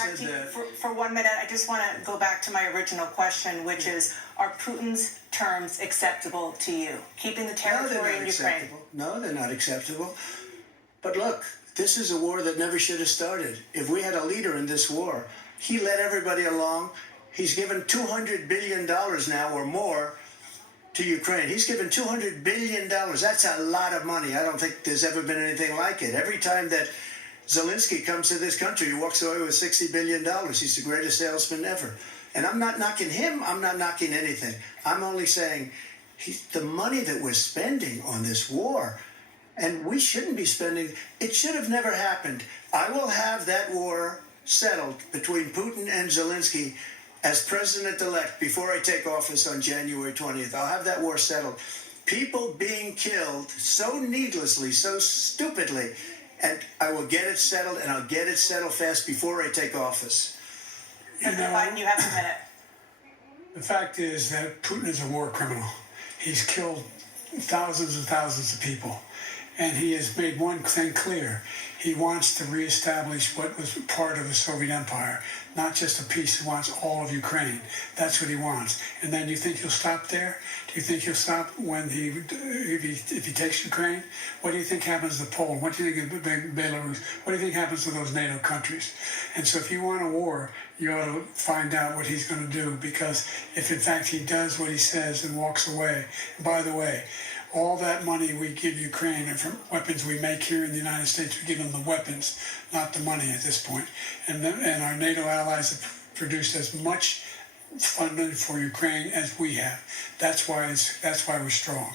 back to you that. for 1 minute. I just want to go back to my original question, which is, are Putin's terms acceptable to you? Keeping the territory in Ukraine? No, they're not acceptable. But look, this is a war that never should have started. If we had a leader in this war, he led everybody along. He's given $200 billion now or more to Ukraine. He's given $200 billion. That's a lot of money. I don't think there's ever been anything like it. Every time that Zelensky comes to this country, he walks away with $60 billion. He's the greatest salesman ever. And I'm not knocking him. I'm not knocking anything. I'm only saying the money that we're spending on this war, and we shouldn't be spending, it should have never happened. I will have that war settled between Putin and Zelensky as president-elect before I take office on January 20th. I'll have that war settled. People being killed so needlessly, so stupidly, and I will get it settled, and I'll get it settled fast before I take office. President Biden, you have a minute. The fact is that Putin is a war criminal. He's killed thousands and thousands of people. And he has made one thing clear. He wants to reestablish what was part of the Soviet Empire, not just a piece. He wants all of Ukraine. That's what he wants. And then you think he'll stop there? Do you think he'll stop when if he takes Ukraine? What do you think happens to Poland? What do you think of Belarus? What do you think happens to those NATO countries? And so if you want a war, you ought to find out what he's going to do, because if in fact he does what he says and walks away, by the way, all that money we give Ukraine are from weapons we make here in the United States. We give them the weapons, not the money at this point. And our NATO allies have produced as much funding for Ukraine as we have. That's why we're strong.